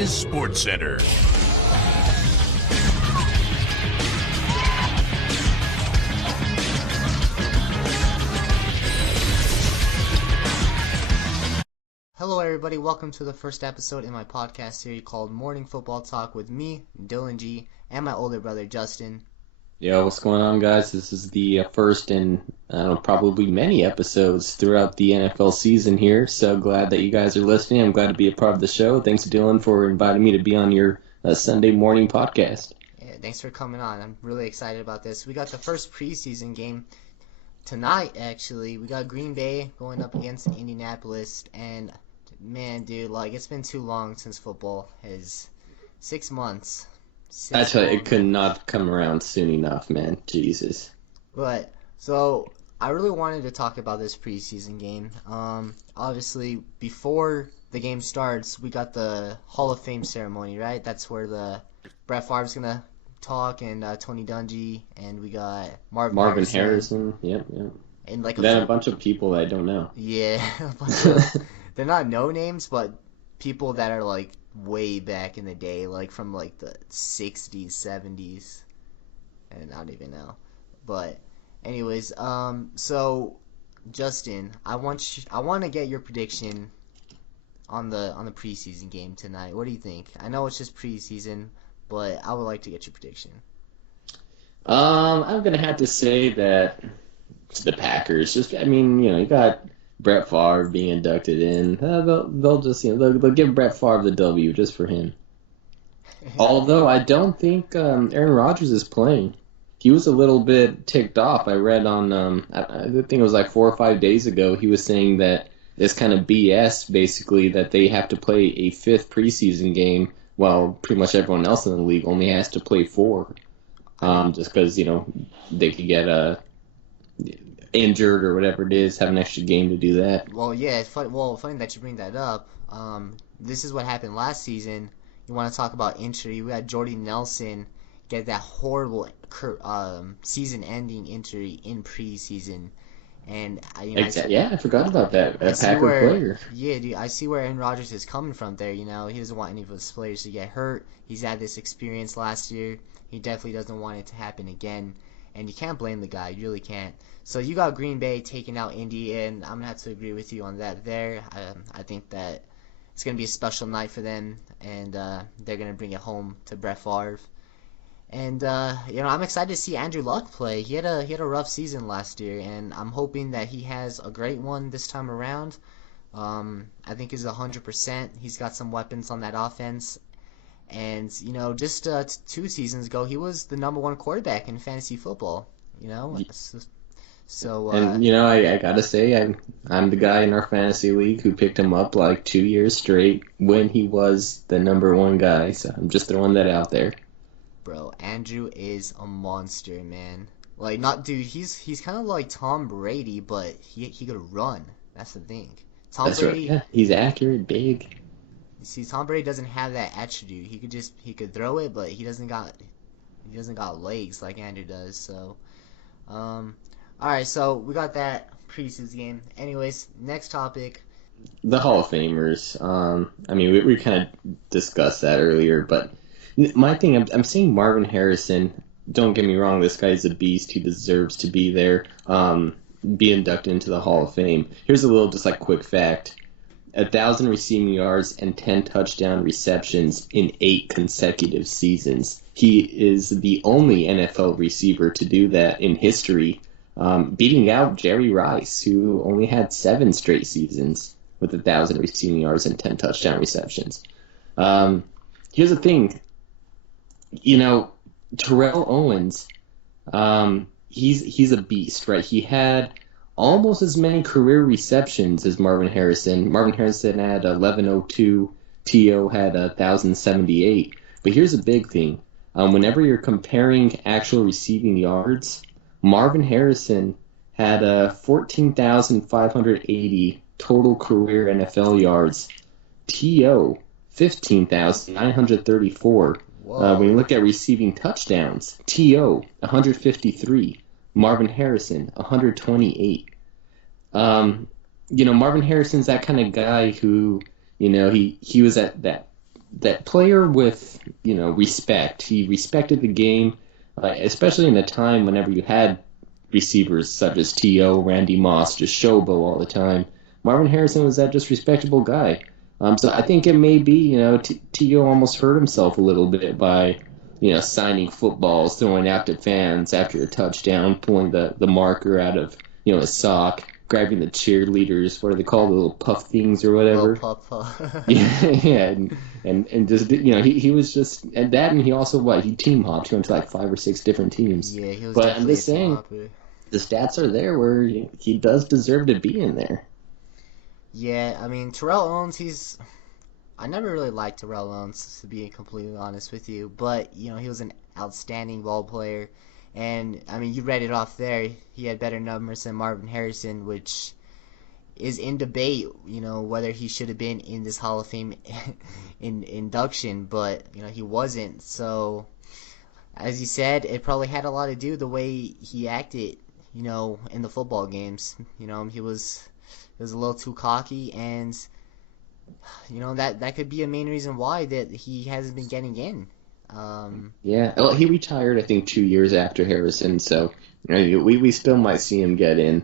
is SportsCenter. Hello everybody, welcome to the first episode in my podcast series called Morning Football Talk with me, Dylan G, and my older brother Justin. Yo, what's going on, guys? This is the first in probably many episodes throughout the NFL season here. So glad that you guys are listening. I'm glad to be a part of the show. Thanks, Dylan, for inviting me to be on your Sunday morning podcast. Yeah, thanks for coming on. I'm really excited about this. We got the first preseason game tonight, actually. We got Green Bay going up against Indianapolis, and man, dude, like, it's been too long since football. Has 6 months. It could not come around soon enough, man. Jesus. But, so, I really wanted to talk about this preseason game. Obviously, before the game starts, we got the Hall of Fame ceremony, right? That's where the Brett Favre's going to talk, and Tony Dungy, and we got Marvin Harrison. Yep. And like then a bunch of people that I don't know. Yeah, they're not no names, but people that are like way back in the day, like from like the 60s, 70s, and I don't even know. But anyways, so Justin, I want to get your prediction on the preseason game tonight. What do you think? I know it's just preseason, but I would like to get your prediction. I'm gonna have to say that it's the Packers. You got Brett Favre being inducted in. They'll just, they'll give Brett Favre the W just for him. Although I don't think Aaron Rodgers is playing. He was a little bit ticked off. I read on, I think it was like 4 or 5 days ago, he was saying that it's kind of BS, basically, that they have to play a 5th preseason game while pretty much everyone else in the league only has to play 4. Just because, they could get injured or whatever it is, have an extra game to do that. Well, yeah, it's funny that you bring that up. This is what happened last season. You want to talk about injury? We had Jordy Nelson get that horrible season-ending injury in preseason, and I forgot about that. A Packer player. Yeah, dude, I see where Aaron Rodgers is coming from there. He doesn't want any of his players to get hurt. He's had this experience last year. He definitely doesn't want it to happen again, and you can't blame the guy. You really can't. So you got Green Bay taking out Indy, and I'm going to have to agree with you on that there. I think that it's going to be a special night for them, and they're going to bring it home to Brett Favre. And, I'm excited to see Andrew Luck play. He had a rough season last year, and I'm hoping that he has a great one this time around. I think he's 100%. He's got some weapons on that offense. And, just 2 seasons ago, he was the number 1 quarterback in fantasy football, So, I gotta say, I'm the guy in our fantasy league who picked him up like 2 years straight when he was the number 1 guy. So I'm just throwing that out there. Bro, Andrew is a monster, man. Like, he's kind of like Tom Brady, but he could run. That's the thing. That's Brady, right. Yeah, he's accurate, big. See, Tom Brady doesn't have that attribute. He could throw it, but he doesn't got legs like Andrew does. So, all right. So we got that preseason game. Anyways, next topic. The Hall of Famers. We kind of discussed that earlier, but my thing, I'm saying Marvin Harrison. Don't get me wrong, this guy's a beast. He deserves to be there. Be inducted into the Hall of Fame. Here's a little just like quick fact. 1,000 receiving yards and 10 touchdown receptions in 8 consecutive seasons. He is the only NFL receiver to do that in history, beating out Jerry Rice, who only had 7 straight seasons with 1,000 receiving yards and 10 touchdown receptions. Here's the thing. Terrell Owens, he's a beast, right? He had almost as many career receptions as Marvin Harrison. Marvin Harrison had 1,102. T.O. had 1,078. But here's a big thing. Whenever you're comparing actual receiving yards, Marvin Harrison had 14,580 total career NFL yards. T.O. 15,934. When you look at receiving touchdowns, T.O. 153. Marvin Harrison 128. Marvin Harrison's that kind of guy who, he was at that that player with respect. He respected the game, especially in a time whenever you had receivers such as T.O., Randy Moss, just showboat all the time. Marvin Harrison was that just respectable guy. So I think it may be, T.O. almost hurt himself a little bit by, signing footballs, throwing out to fans after a touchdown, pulling the marker out of, his sock, grabbing the cheerleaders, what are they called, the little puff things or Little whatever. puff. Yeah, and just he was just and that and he also he team hopped. He went to like 5 or 6 different teams. Yeah, he was But I'm definitely a just team saying hopper. the stats are there where he does deserve to be in there. Yeah, I mean, Terrell Owens, I never really liked Terrell Owens, to be completely honest with you, but, he was an outstanding ball player, and, I mean, you read it off there. He had better numbers than Marvin Harrison, which is in debate, whether he should have been in this Hall of Fame induction, but, he wasn't, so, as you said, it probably had a lot to do with the way he acted, in the football games. He was a little too cocky, and that could be a main reason why that he hasn't been getting in. Yeah, well, he retired I think 2 years after Harrison, so we still might see him get in.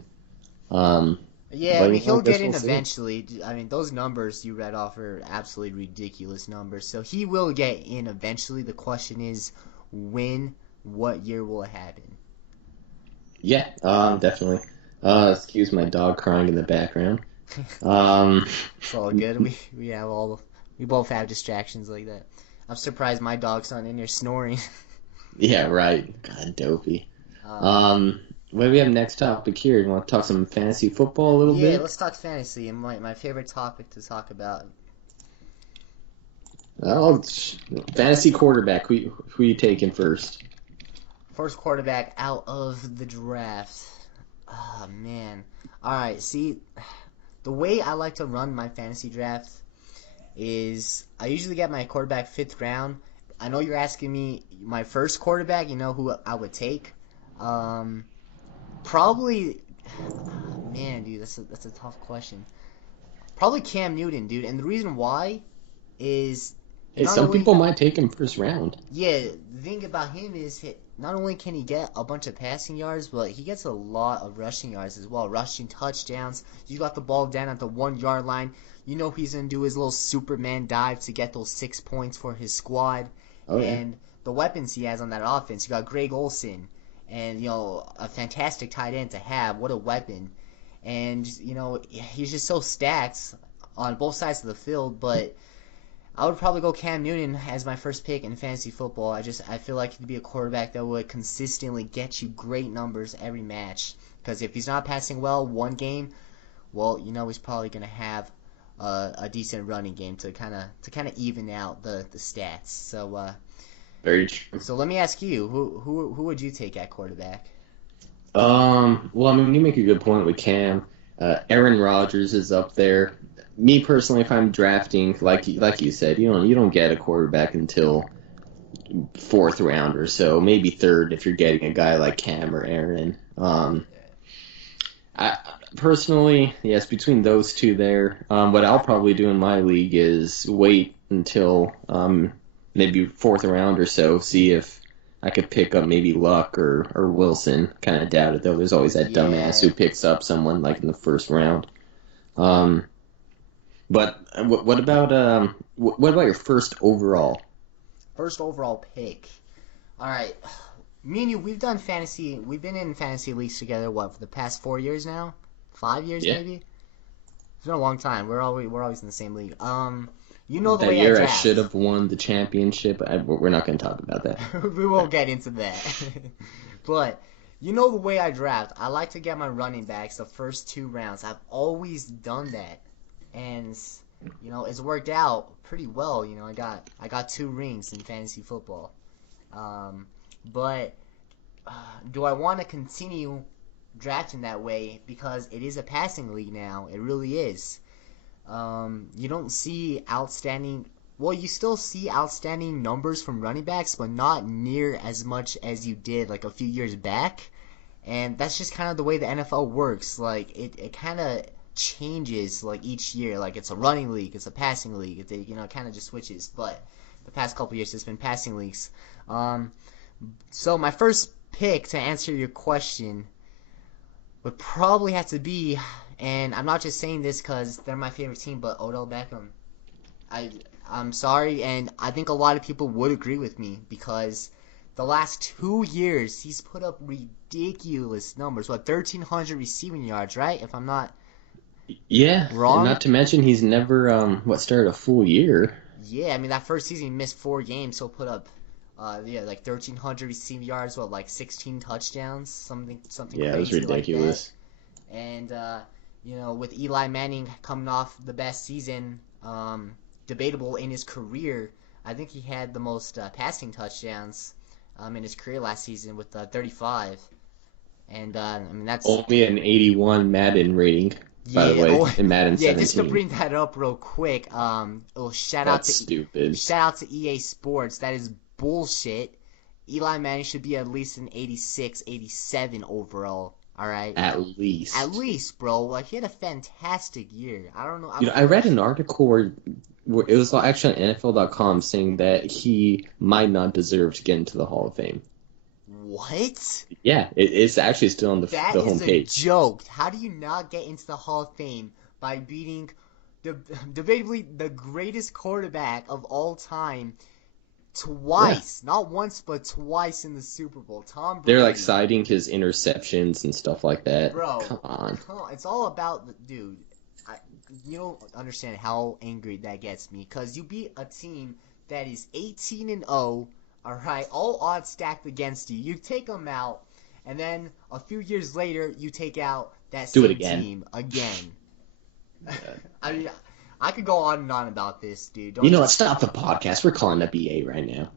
Um, Yeah, I but mean, I he'll guess get we'll in see. eventually. I mean, those numbers you read off are absolutely ridiculous numbers. So he will get in eventually. The question is when, what year will it happen? Yeah, definitely. Excuse my dog crying in the background. Um, It's all good. We both have distractions like that. I'm surprised my dog's not in here snoring. yeah, right. God, dopey. Um, What do we have next topic here? You want to talk some fantasy football a little yeah, bit? let's talk fantasy. And my favorite topic to talk about. Oh, fantasy quarterback. Who you taking first? First quarterback out of the draft. Oh, man. All right, see, the way I like to run my fantasy draft is I usually get my quarterback 5th round. I know you're asking me my first quarterback, who I would take. Um, Probably, man, dude, that's a tough question. Probably Cam Newton, dude. And the reason why is Hey, not some only people might take him first round. yeah, the thing about him is not only can he get a bunch of passing yards, but he gets a lot of rushing yards as well. Rushing touchdowns. You got the ball down at the 1 yard line. He's gonna do his little Superman dive to get those 6 points for his squad. Oh yeah. And the weapons he has on that offense. You got Greg Olsen, and a fantastic tight end to have. What a weapon! And he's just so stacked on both sides of the field, but I would probably go Cam Newton as my first pick in fantasy football. I feel like he'd be a quarterback that would consistently get you great numbers every match. Because if he's not passing well one game, well, he's probably gonna have a decent running game to kind of even out the stats. Very true. So let me ask you, who would you take at quarterback? Well, I mean, you make a good point with Cam. Aaron Rodgers is up there. Me personally, if I'm drafting, like you said, you don't get a quarterback until 4th round or so, maybe third if you're getting a guy like Cam or Aaron. I personally, yes, between those two there, what I'll probably do in my league is wait until maybe 4th round or so, see if I could pick up maybe Luck or Wilson. Kind of doubt it though. There's always that dumbass Yeah, who picks up someone like in the 1st round. Um, but what about your first overall? first overall pick. All right, me and you, we've done fantasy. We've been in fantasy leagues together. What for the past 4 years now? 5 years Yeah, maybe. It's been a long time. We're always in the same league. You know the that way I year I should draft. have won the championship. We're not going to talk about that. We won't get into that. But you know the way I draft. I like to get my running backs the first 2 rounds. I've always done that, and it's worked out pretty well. I got 2 rings in fantasy football. Um, but do I want to continue drafting that way because it is a passing league now? It really is. You don't see outstanding. Well, you still see outstanding numbers from running backs, but not near as much as you did like a few years back. And that's just kind of the way the NFL works. Like it kind of changes like each year. Like it's a running league, it's a passing league. It kind of just switches. But the past couple years, it's been passing leagues. So my first pick to answer your question would probably have to be, and I'm not just saying this because they're my favorite team, but Odell Beckham. I I'm sorry, and I think a lot of people would agree with me because the last 2 years he's put up ridiculous numbers. 1,300 receiving yards, right? If I'm not Yeah, and wrong. not to mention he's never started a full year. Yeah, I mean that first season he missed 4 games, so put up like 1,300 receiving yards, like 16 touchdowns, something Yeah, it was crazy like that. ridiculous. And with Eli Manning coming off the best season, debatable in his career, I think he had the most passing touchdowns in his career last season with 35. And I mean that's Only an 81 Madden rating, by the yeah. way, Oh, in Madden yeah. Just to 17. bring that up real quick, That's stupid. shout out to EA Sports. That is bullshit. Eli Manning should be at least an 86, 87 overall. All right. At least. At least, bro. Like he had a fantastic year. I don't know. I read an article where it was actually on NFL.com saying that he might not deserve to get into the Hall of Fame. What? Yeah, it's actually still on the That is homepage. a joke. How do you not get into the Hall of Fame by beating debatably the greatest quarterback of all time twice? Yeah. Not once, but twice in the Super Bowl. Tom Brady. They're like citing his interceptions and stuff like that. Bro, come on. It's all about the dude. You don't understand how angry that gets me because you beat a team that is 18-0. All right, all odds stacked against you. You take them out, and then a few years later, you take out that same team again. I mean, I could go on and on about this, dude. What? Stop the podcast. We're calling up EA right now.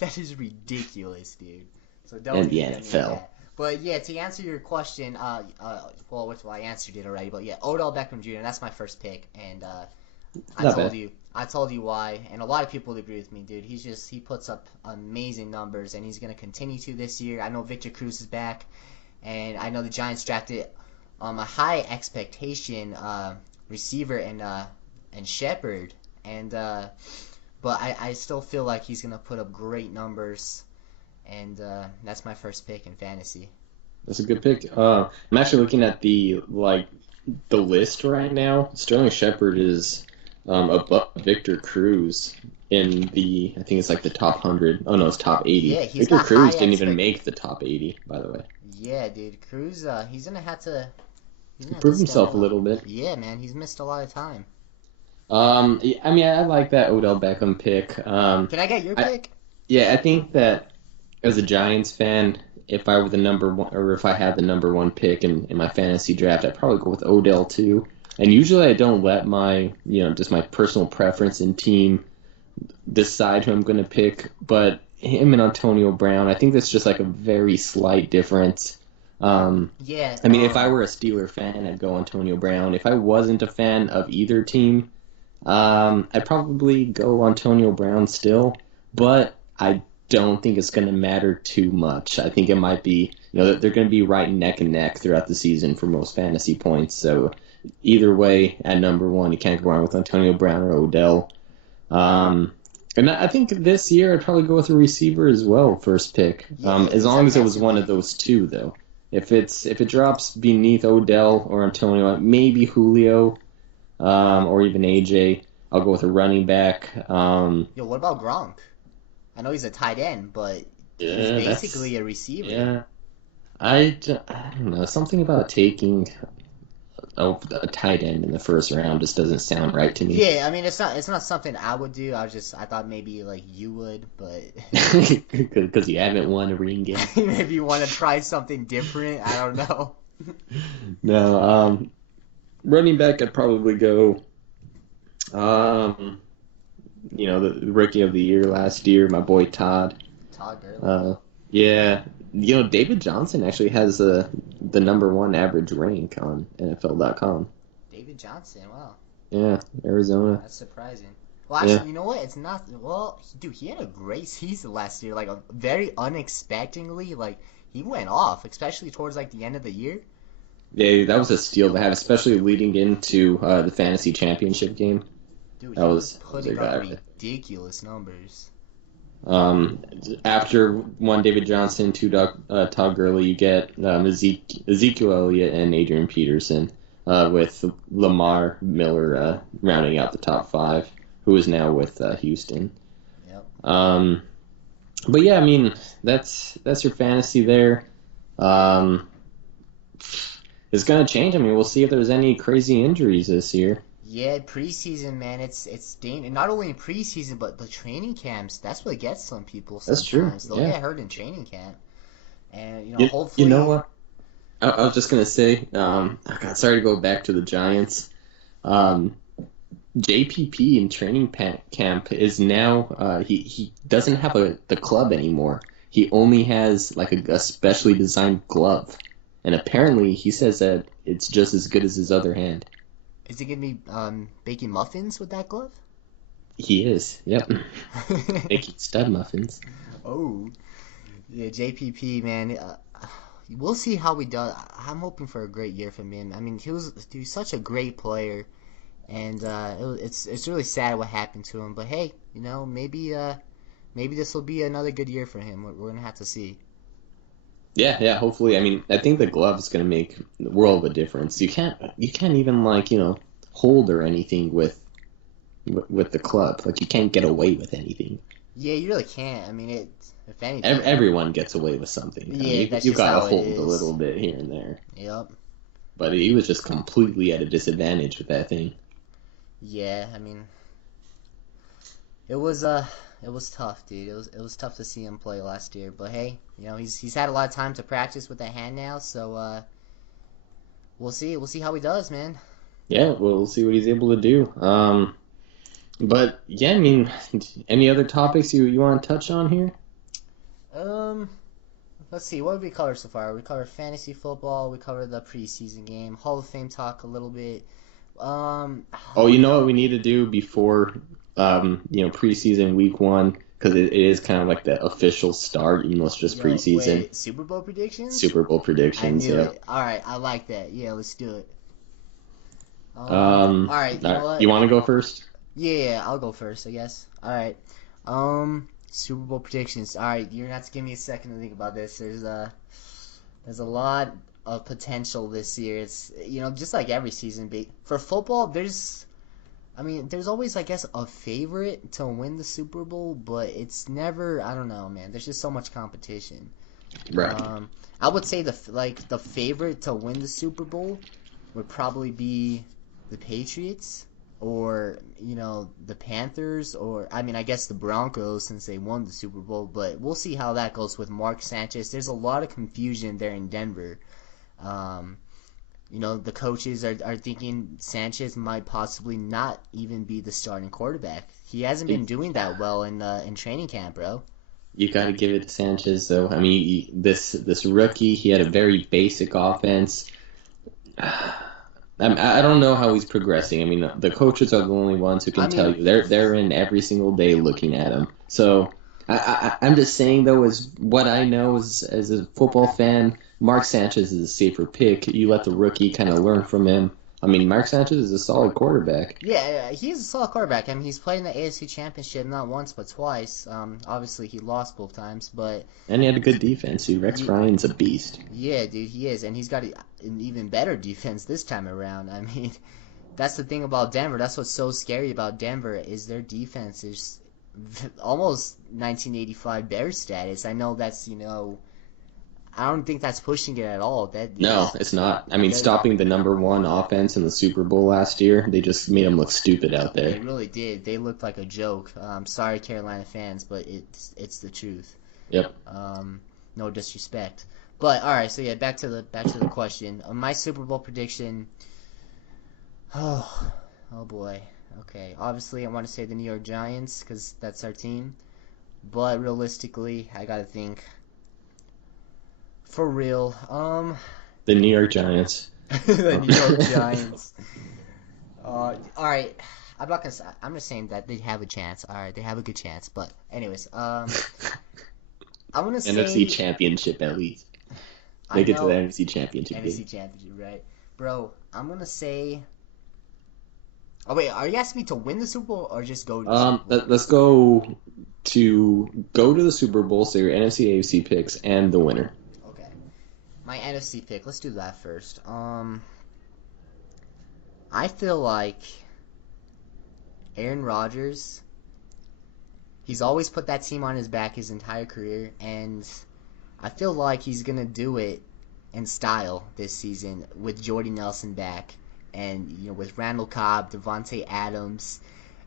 That is ridiculous, dude. So don't. And the NFL. But yeah, to answer your question, I answered it already. But yeah, Odell Beckham Jr. That's my first pick, and I told you why, and a lot of people agree with me, dude. He puts up amazing numbers, and he's gonna continue to this year. I know Victor Cruz is back, and I know the Giants drafted a high expectation receiver and Shepard, but I still feel like he's gonna put up great numbers. And that's my first pick in fantasy. That's a good pick. I'm actually looking at the list right now. Sterling Shepard is above Victor Cruz in I think it's like the top 100. Oh no, it's top 80. Yeah, Victor Cruz didn't even make the top 80, by the way. Yeah, dude, Cruz, he's gonna have to prove himself a little bit. Yeah, man, he's missed a lot of time. I mean, I like that Odell Beckham pick. Can I get your pick? Yeah, I think that. As a Giants fan, if I were the number one, or if I had the number one pick in my fantasy draft, I'd probably go with Odell too. And usually I don't let my, just my personal preference and team decide who I'm going to pick. But him and Antonio Brown, I think that's just like a very slight difference. Yeah. I mean, if I were a Steeler fan, I'd go Antonio Brown. If I wasn't a fan of either team, I'd probably go Antonio Brown still. But I don't think it's going to matter too much. I think it might be, they're going to be right neck and neck throughout the season for most fantasy points. So either way, at number one, you can't go wrong with Antonio Brown or Odell. And I think this year I'd probably go with a receiver as well, first pick. As long as it was one of those two, though. If it drops beneath Odell or Antonio, maybe Julio, or even AJ, I'll go with a running back. What about Gronk? I know he's a tight end, but he's basically a receiver. Yeah. I don't know. Something about taking a tight end in the first round just doesn't sound right to me. Yeah, I mean, it's not something I would do. I thought maybe like you would, but because you haven't won a ring game. Maybe you want to try something different. I don't know. No, running back, I'd probably go. The rookie of the year last year, my boy Todd. Todd Gurley. Yeah. David Johnson actually has the number one average rank on NFL.com. David Johnson, wow. Yeah, Arizona. That's surprising. Well, actually, you know what? It's not. Well, dude, he had a great season last year. Like, very unexpectedly, like, he went off, especially towards, like, the end of the year. Yeah, that was a steal to have, especially leading into the fantasy championship game. Dude, That he was was a putting up guy. ridiculous numbers. Um, After one David Johnson, two Todd Gurley, you get Ezekiel Elliott and Adrian Peterson, with Lamar Miller rounding out the top five, who is now with Houston. Yep. Um, but yeah, I mean that's your fantasy there. Um, it's gonna change. I mean, we'll see if there's any crazy injuries this year. Yeah, preseason, man, it's dangerous. Not only in preseason, but the training camps. That's what gets some people That's true. sometimes. They'll Yeah. get hurt in training camp, and You know hopefully, what? I was just gonna say. Oh God, sorry to go back to the Giants. Um, JPP in camp is now he doesn't have the club anymore. He only has like a specially designed glove, and apparently he says that it's just as good as his other hand. is he gonna be baking muffins with that glove? He is, yep, making stud muffins. Oh, yeah, JPP, man. We'll see how he does. I'm hoping for a great year from him. I mean, he was such a great player, and it's really sad what happened to him. But hey, maybe this will be another good year for him. We're gonna have to see. Yeah, yeah. Hopefully, I mean, I think the glove is gonna make the world of a difference. You can't even like hold or anything with the club. Like you can't get away with anything. Yeah, you really can't. I mean, if anything, Everyone gets away with something. I yeah, mean, that's you just got to how it hold a is. little bit here and there. Yep. But he was just completely at a disadvantage with that thing. Yeah, I mean, it was tough, dude. It was tough to see him play last year. But hey, he's had a lot of time to practice with that hand now, so we'll see how he does, man. Yeah, we'll see what he's able to do. But yeah, I mean, any other topics you want to touch on here? Um, let's see. What did we cover so far? We covered fantasy football. We covered the preseason game. Hall of Fame talk a little bit. Um, Oh, you know what we need to do before preseason week one, because it is kind of like the official start, even though it's just Yo, preseason. wait, Super Bowl predictions? Super Bowl I predictions, knew yeah. it. All right, I like that. Yeah, let's do it. All right. You All know right, you what? want to go first? Yeah, I'll go first, I guess. All right. Super Bowl predictions. All right, you're gonna have to give me a second to think about this. There's a lot of potential this year. It's just like every season. But for football, there's always, I guess, a favorite to win the Super Bowl, but it's never. I don't know, man. There's just so much competition. Right. I would say the favorite to win the Super Bowl would probably be the Patriots, or the Panthers, or I mean, I guess the Broncos, since they won the Super Bowl. But we'll see how that goes with Mark Sanchez. There's a lot of confusion there in Denver. Um, the coaches are thinking Sanchez might possibly not even be the starting quarterback. He hasn't been doing that well in training camp, bro. You got to give it to Sanchez, though. I mean, this rookie, he had a very basic offense. I don't know how he's progressing. I mean, the coaches are the only ones who can tell you. They're in every single day looking at him. So I'm just saying, though, as what I know as a football fan, Mark Sanchez is a safer pick. You let the rookie kind of learn from him. I mean, Mark Sanchez is a solid quarterback. Yeah, he's a solid quarterback. I mean, he's played in the AFC Championship not once but twice. Obviously he lost both times, but And he had a good defense, dude. Rex Ryan's a beast. yeah, dude, he is, and he's got an even better defense this time around. I mean, that's the thing about Denver. That's what's so scary about Denver is their defense is almost 1985 Bears status. I know that's I don't think that's pushing it at all. No, it's not. I mean, stopping the number one offense in the Super Bowl last year, they just made them look stupid out there. They really did. They looked like a joke. Sorry, Carolina fans, but it's the truth. Yep. No disrespect. But all right, so yeah, back to the question. My Super Bowl prediction. Oh boy. Okay, obviously I want to say the New York Giants because that's our team. But realistically, I gotta think. For real, The New York Giants. the New York Giants. All right, I'm not gonna. I'm just saying that they have a chance. All right, they have a good chance. But anyways, I want to say NFC Championship at least. Make it to the NFC Championship NFC game. Championship, right? Bro, I'm going to say... Oh, wait, are you asking me to win the Super Bowl or just go to the Super Bowl? Let's go to the Super Bowl, so your NFC, AFC picks, and the winner. Okay. My NFC pick, let's do that first. I feel like Aaron Rodgers, he's always put that team on his back his entire career, and I feel like he's going to do it in style this season with Jordy Nelson back and, you know, with Randall Cobb, Devontae Adams,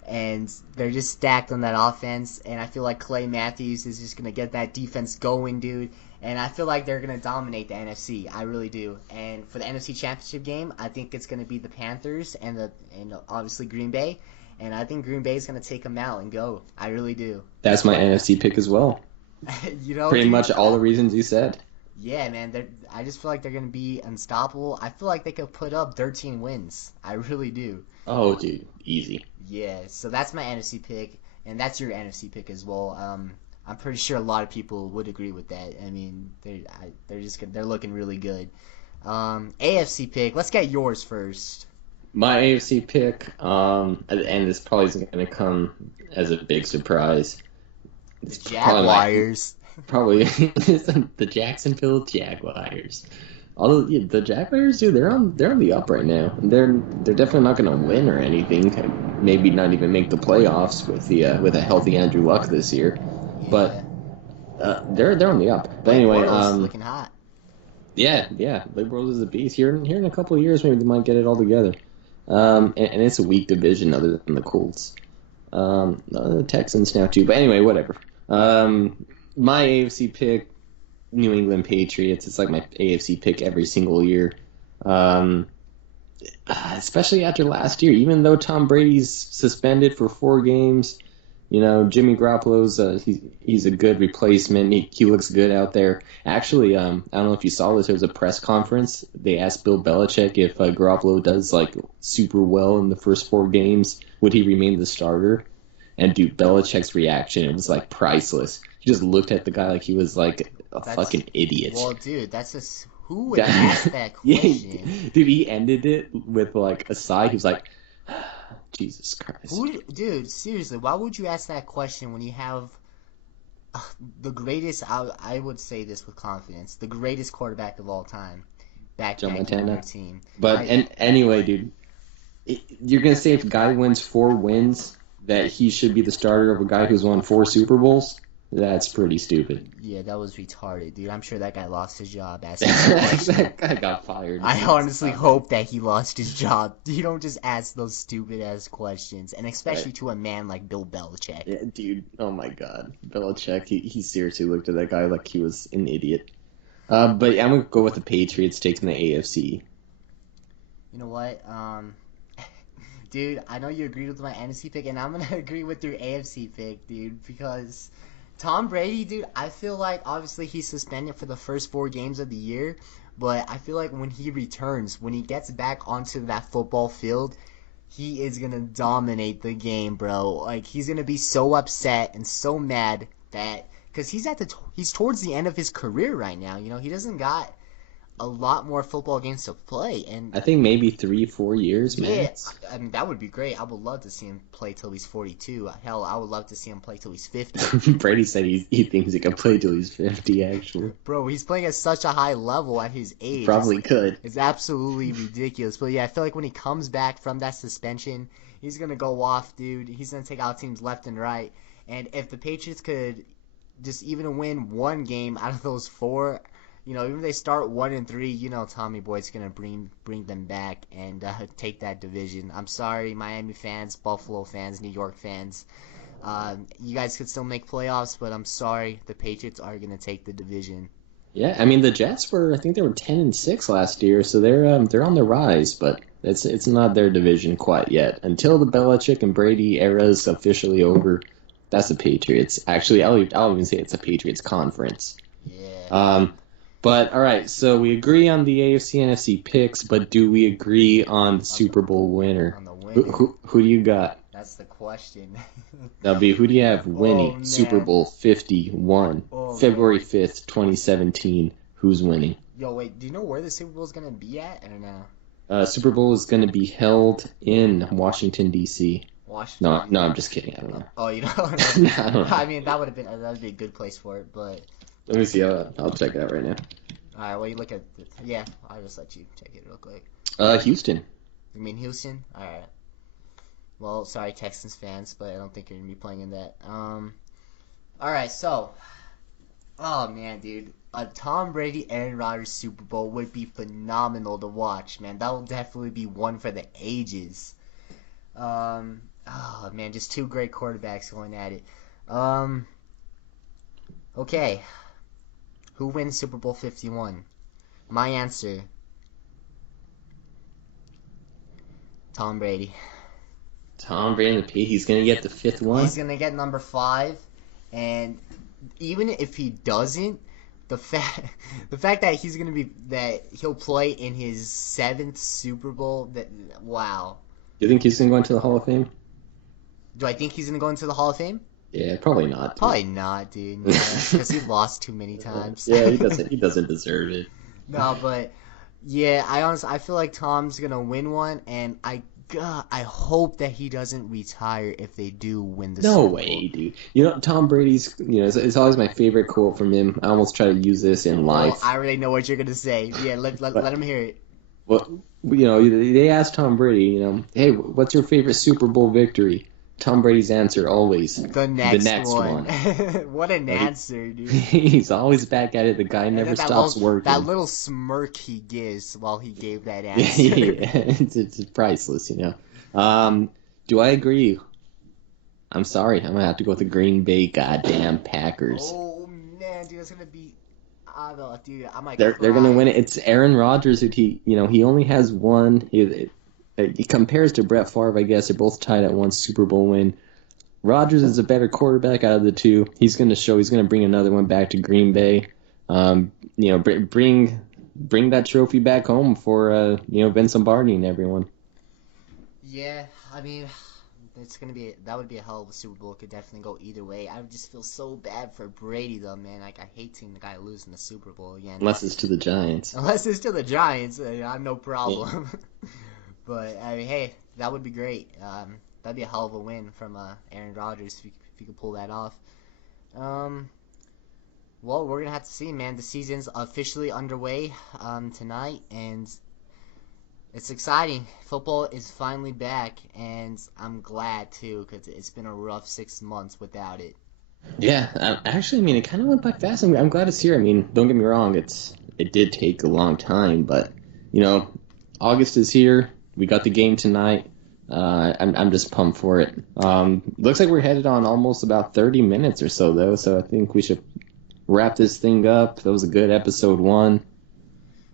and they're just stacked on that offense, and I feel like Clay Matthews is just going to get that defense going, dude, and I feel like they're going to dominate the NFC. I really do. And for the NFC Championship game, I think it's going to be the Panthers and obviously Green Bay, and I think Green Bay is going to take them out and go. I really do. That's my NFC pick as well. You know, Pretty dude, much all the reasons you said. Yeah, man. I just feel like they're going to be unstoppable. I feel like they could put up 13 wins. I really do. Oh, dude, easy. Yeah, so that's my NFC pick, and that's your NFC pick as well. I'm pretty sure a lot of people would agree with that. I mean, they're looking really good. AFC pick. Let's get yours first. My AFC pick, and this probably isn't going to come as a big surprise. The Jaguars. Probably the Jacksonville Jaguars. Although the Jaguars, dude, they're on the up right now. They're definitely not going to win or anything. Maybe not even make the playoffs with a healthy Andrew Luck this year. Yeah. But they're on the up. But anyway, looking hot. Yeah, Blake Bortles is a beast. Here in a couple of years, maybe they might get it all together. And it's a weak division other than the Colts. The Texans now too. But anyway, whatever. My AFC pick, New England Patriots. It's like my AFC pick every single year. Especially after last year. Even though Tom Brady's suspended for 4 games, you know, Jimmy Garoppolo's he's a good replacement. He looks good out there. Actually, I don't know if you saw this. There was a press conference. They asked Bill Belichick if Garoppolo does like super well in the first 4 games, would he remain the starter? And dude, Belichick's reaction, it was like priceless. He just looked at the guy like he was like a fucking idiot. Well, dude, that's just who would ask that question? Yeah, dude, he ended it with like a sigh. He was like, Jesus Christ. Dude, seriously, why would you ask that question when you have the greatest, I would say this with confidence, the greatest quarterback of all time back on your team? But anyway, dude, you're going to say if a guy wins 4 wins that he should be the starter of a guy who's won 4 Super Bowls? That's pretty stupid. Yeah, that was retarded, dude. I'm sure that guy lost his job asking that question. That guy got fired. I honestly hope that he lost his job. You don't just ask those stupid-ass questions, and especially to a man like Bill Belichick. Yeah, dude, oh my god. Belichick, he seriously looked at that guy like he was an idiot. But yeah, I'm going to go with the Patriots taking the AFC. You know what? Dude, I know you agreed with my NFC pick, and I'm going to agree with your AFC pick, dude, because Tom Brady, dude, I feel like obviously he's suspended for the first 4 games of the year, but I feel like when he returns, when he gets back onto that football field, he is going to dominate the game, bro. Like, he's going to be so upset and so mad that, because he's towards the end of his career right now, you know, he doesn't got a lot more football games to play, and I think maybe 3-4 years, man. Yeah, I mean, that would be great. I would love to see him play till he's 42. Hell, I would love to see him play till he's 50. Brady said he thinks he can play till he's 50, actually. Bro, he's playing at such a high level at his age. Probably could. It's absolutely ridiculous. But yeah, I feel like when he comes back from that suspension, he's going to go off, dude. He's going to take out teams left and right. And if the Patriots could just even win 1 game out of those 4, you know, even if they start 1-3, you know, Tommy Boy's gonna bring them back and take that division. I'm sorry, Miami fans, Buffalo fans, New York fans. You guys could still make playoffs, but I'm sorry, the Patriots are gonna take the division. Yeah, I mean the Jets I think they were 10-6 last year, so they're on the rise, but it's not their division quite yet. Until the Belichick and Brady era is officially over, that's the Patriots. Actually, I'll even say it's a Patriots conference. Yeah. But, all right, so we agree on the AFC NFC picks, but do we agree on the Super Bowl winner? On the winner. Who do you got? That's the question. That'll be, who do you have winning man. Super Bowl 51, February 5th, 2017? Who's winning? Yo, wait, do you know where the Super Bowl is gonna be at or no? Super Bowl is going to be held in Washington, D.C. No, Washington. no, I'm just kidding. I don't know. Oh, you don't No, know? I don't know. I mean, that'd be a good place for it, but Let me see. I'll check it out right now. all right. Well, you look at yeah. I'll just let you check it real quick. Houston. You mean Houston? All right. Well, sorry, Texans fans, but I don't think you're gonna be playing in that. All right. So, oh man, dude, a Tom Brady Aaron Rodgers Super Bowl would be phenomenal to watch, man. That will definitely be one for the ages. Oh man, just two great quarterbacks going at it. Okay. Who wins Super Bowl 51? My answer, Tom Brady. Tom Brady, he's going to get the fifth one. He's gonna get number 5, and even if he doesn't, the fact that he'll play in his 7th Super Bowl, that wow. Do you think he's going to go into the Hall of Fame? Do I think he's gonna go into the Hall of Fame? Yeah, probably not. Dude. Probably not, dude. Because he lost too many times. Yeah, he doesn't. He doesn't deserve it. No, but yeah, I feel like Tom's gonna win one, and I hope that he doesn't retire if they do win the Super Bowl. No way, dude. You know, Tom Brady's. You know, it's always my favorite quote from him. I almost try to use this in life. Oh, I already know what you're gonna say. Yeah, let him hear it. Well, you know, they asked Tom Brady. You know, hey, what's your favorite Super Bowl victory? Tom Brady's answer always The next one. What an answer, dude. He's always back at it. The guy never stops working. That little smirk he gives while he gave that answer. Yeah, it's priceless, you know. Do I agree? I'm sorry. I'm gonna have to go with the Green Bay goddamn Packers. Oh man, dude, that's gonna be. I don't know, dude. I might. They're gonna win it. It's Aaron Rodgers. He only has one. He compares to Brett Favre, I guess. They're both tied at one Super Bowl win. Rodgers is a better quarterback out of the two. He's going to bring another one back to Green Bay. You know, bring that trophy back home for Vince Lombardi and everyone. Yeah, I mean, that would be a hell of a Super Bowl. It could definitely go either way. I would just feel so bad for Brady though, man. Like I hate seeing the guy lose in the Super Bowl again. Unless it's to the Giants. Unless it's to the Giants, I have no problem. Yeah. But I mean, hey, that would be great. That'd be a hell of a win from Aaron Rodgers if you could pull that off. Well, we're gonna have to see, man. The season's officially underway tonight, and it's exciting. Football is finally back, and I'm glad too, because it's been a rough 6 months without it. Yeah, actually, I mean, it kind of went by fast. I'm glad it's here. I mean, don't get me wrong, it did take a long time, but you know, August is here. We got the game tonight. I'm just pumped for it. Looks like we're headed on almost about 30 minutes or so, though, so I think we should wrap this thing up. That was a good episode 1.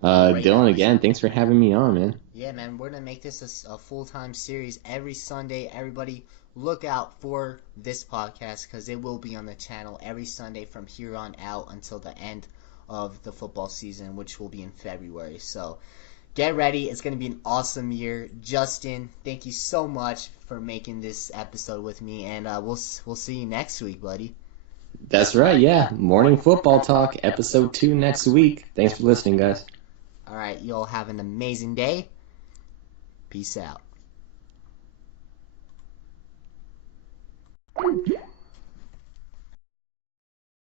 Dylan, again, thanks for having me on, man. Yeah, man, we're going to make this a full-time series every Sunday. Everybody look out for this podcast because it will be on the channel every Sunday from here on out until the end of the football season, which will be in February. So get ready. It's going to be an awesome year. Justin, thank you so much for making this episode with me, and we'll see you next week, buddy. That's right, yeah. Morning Football Talk, episode 2 next week. Thanks for listening, guys. All right, you all have an amazing day. Peace out.